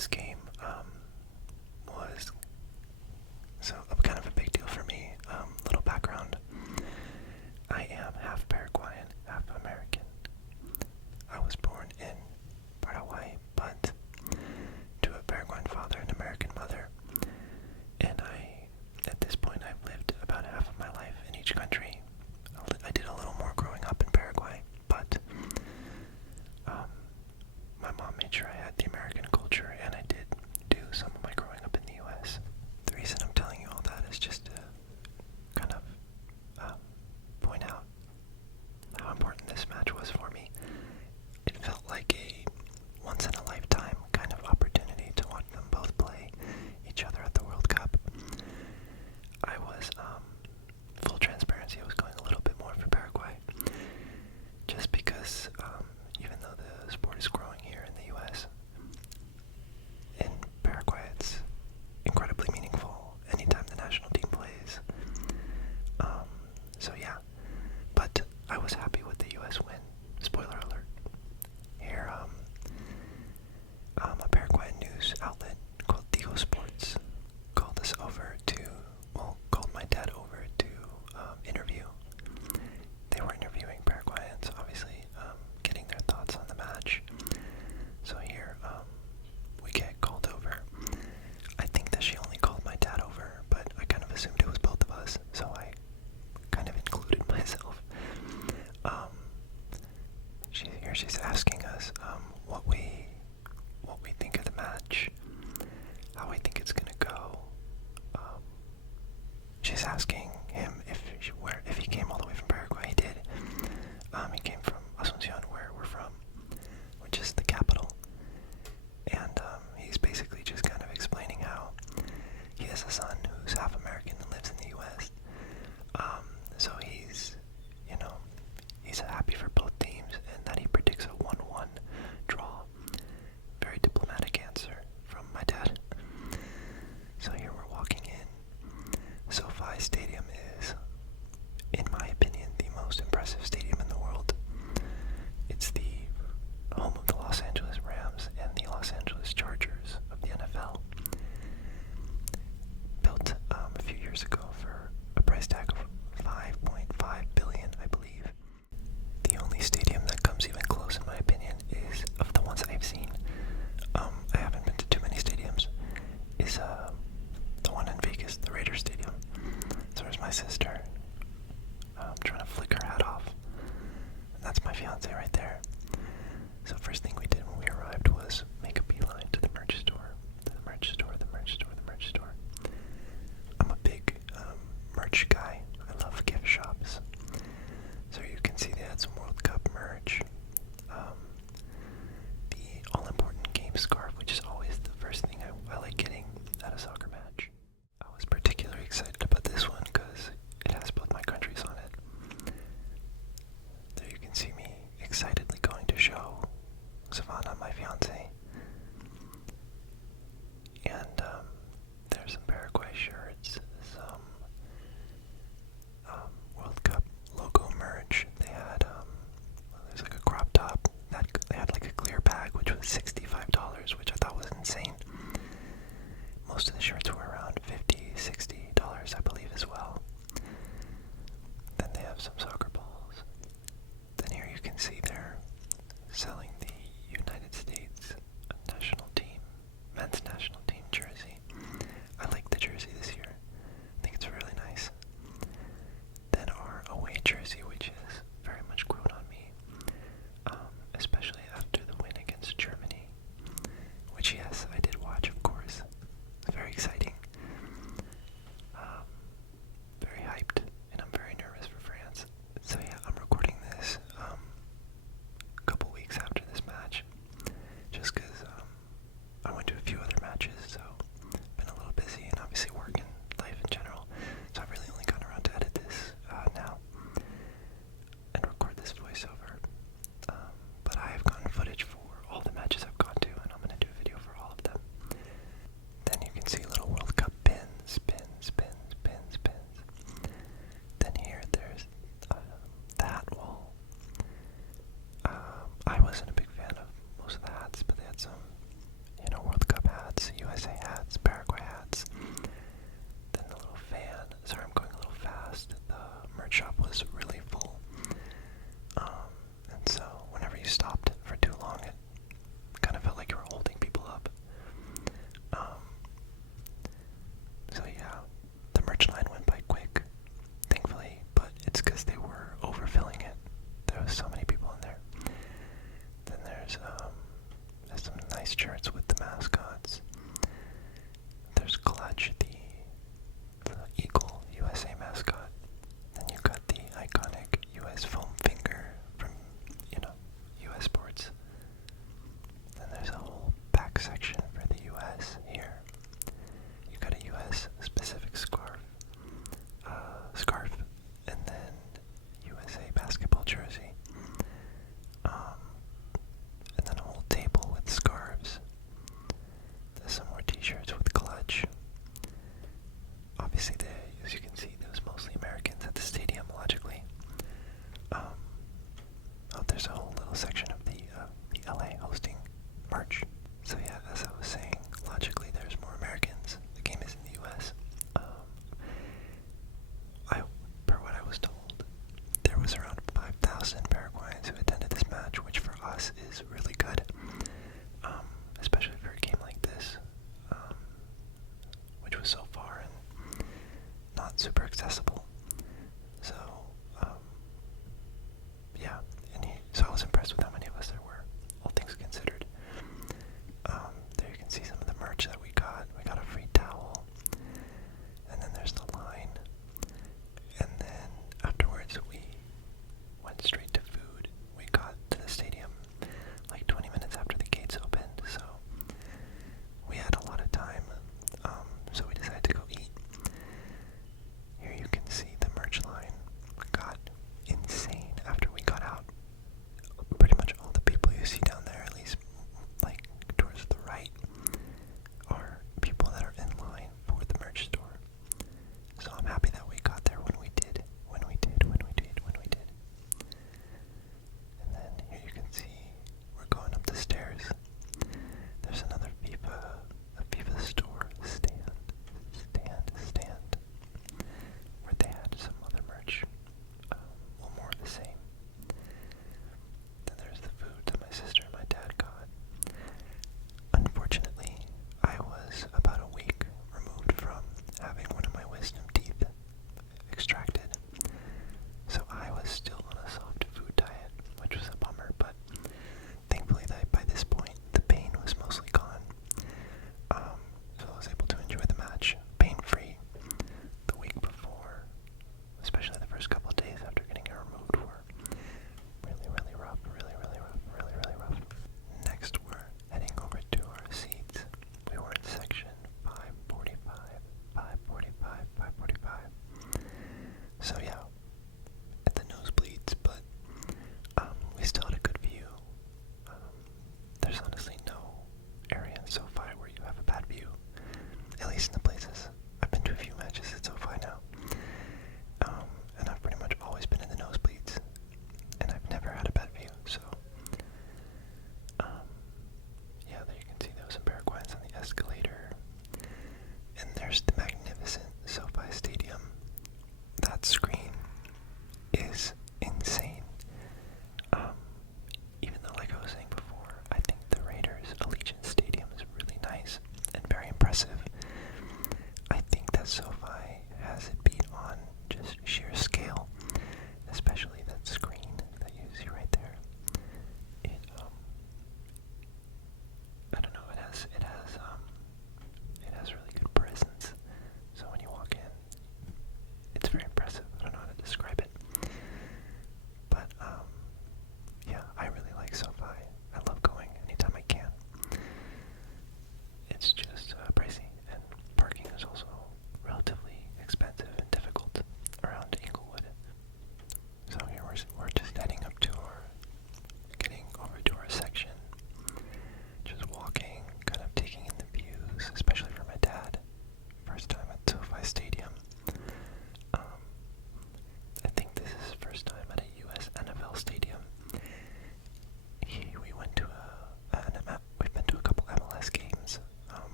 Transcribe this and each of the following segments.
this game was kind of a big deal for me. Little background. I am half Paraguayan, half American. I was born in Paraguay, but to a Paraguayan father and American mother. And at this point, I've lived about half of my life in each country. I did a little more growing up in Paraguay, but my mom made sure I had the American culture, and I did do some of my growing up in the U.S. The reason I'm telling you all that is just to kind of point out how important this match was for me. It felt like a once-in-a-lifetime kind of opportunity to watch them both play each other at the World Cup. I was, full transparency, I was going a little bit more for Paraguay, just because even though the sport is growing here in the U.S., in Paraguay it's incredibly meaningful anytime the national team plays. So yeah, but I was happy with the U.S. win. Spoiler alert. Here, a Paraguayan news outlet called Tigo Sports called my dad over to interview. They were interviewing Paraguayans, obviously, getting their thoughts on the match. So here, we get called over. I think that she only called my dad over, but I kind of assumed it was both of us, so I kind of included myself. She's asking us what we think of the match, how we think it's gonna go. She's asking him if he came all the way from Paraguay. He did. He came from Asunción, where we're from, which is the capital. And he's basically just kind of explaining how he has a son who's half American and lives in the U.S. So he's happy for both teams, and that he predicts a 1-1 draw. Very diplomatic answer from my dad. So here we're walking in. SoFi Stadium is, in my opinion, the most impressive stadium in the world. It's the home of the Los Angeles Rams and the Los Angeles Chargers of the NFL. Built a few years ago for a price tag of $5.5 billion, I believe. The only stadium that comes even close, in my opinion, is, of the ones I've seen, I haven't been to too many stadiums, is the one in Vegas, the Raiders Stadium. So there's my sister, trying to flick her hat off. And that's my fiance right there. So first thing we did when we arrived was make a beeline to the merch store. I'm a big merch guy. I love gift shops. So you can see they had some World Cup merch. The all-important game scarf, which is always the first thing I like getting at a soccer match. I was particularly excited about this one because it has both my countries on it. There you can see me excitedly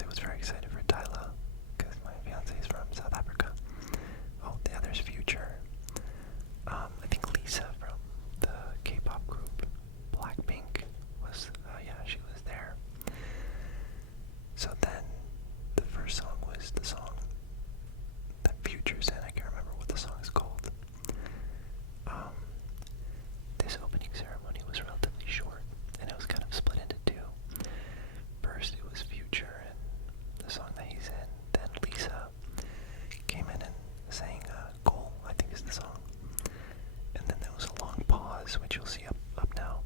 fiance was very excited for Tyla, because my fiance is from South Africa. Oh, the other's Future. I think Lisa from the K-pop group Blackpink was, yeah, she was there. So then, the first song was the song that Future's in. I can't remember what the song is called. This opening ceremony was relatively short, and it was kind of split into two. First, it was Future and the song that he's in. Then Lisa came in and sang Goal, I think is the song. And then there was a long pause, which you'll see up now.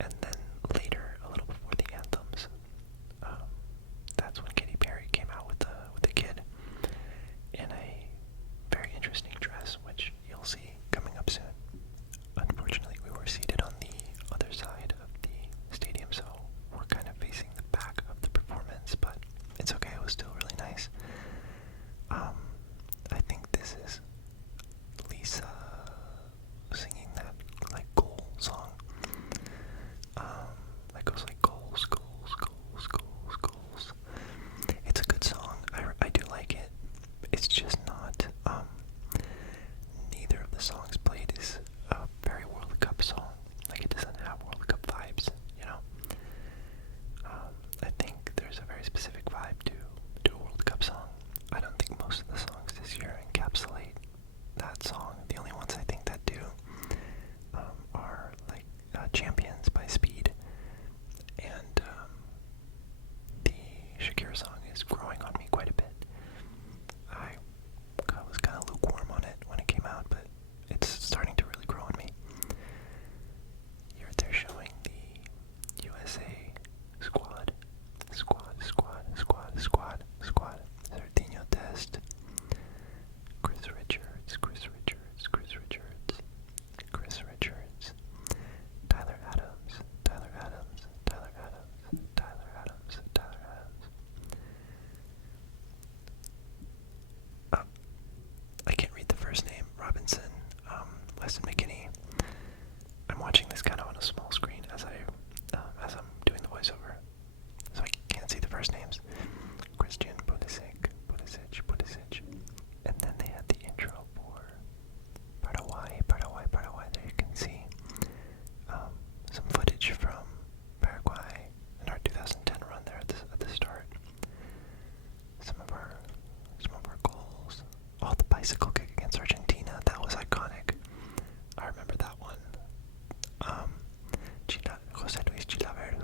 And then later, a little before the anthems, that's when Katy Perry came out with the kid in a very interesting dress, which you'll see coming up soon. Unfortunately, we were seated on the other side of the stadium, so we're kind of facing the back of the performance, but it's okay, it was still really nice. I think this is Lisa singing that, like, goal song. That goes like goals, goals, goals, goals, goals. It's a good song. I do like it. It's just not, neither of the songs played is a very World Cup song. Like, it doesn't have World Cup vibes, you know? I think there's a very specific vibe to a World Cup song. I don't think most of the songs this year encapsulate that song. The only ones I think that do are like Champions by Speed, and the Shakira song is growing on me quite a bit. I was kind of lukewarm on it when it came out, but it's starting to really grow on me. Here they're showing the USA squad. Sertinho Test. Chris Richards. Tyler Adams. I can't read the first name. Robinson. Weston McKinney. I'm watching this kind of on a small screen as I'm doing the voiceover, so I can't see the first names. Christian Pulisic. And then they had the intro for Paraguay. There you can see some footage from Paraguay in our 2010 run there at the start. Some of our goals. Oh, the bicycle kick against Argentina, that was iconic. I remember that one. José Luis Chilavert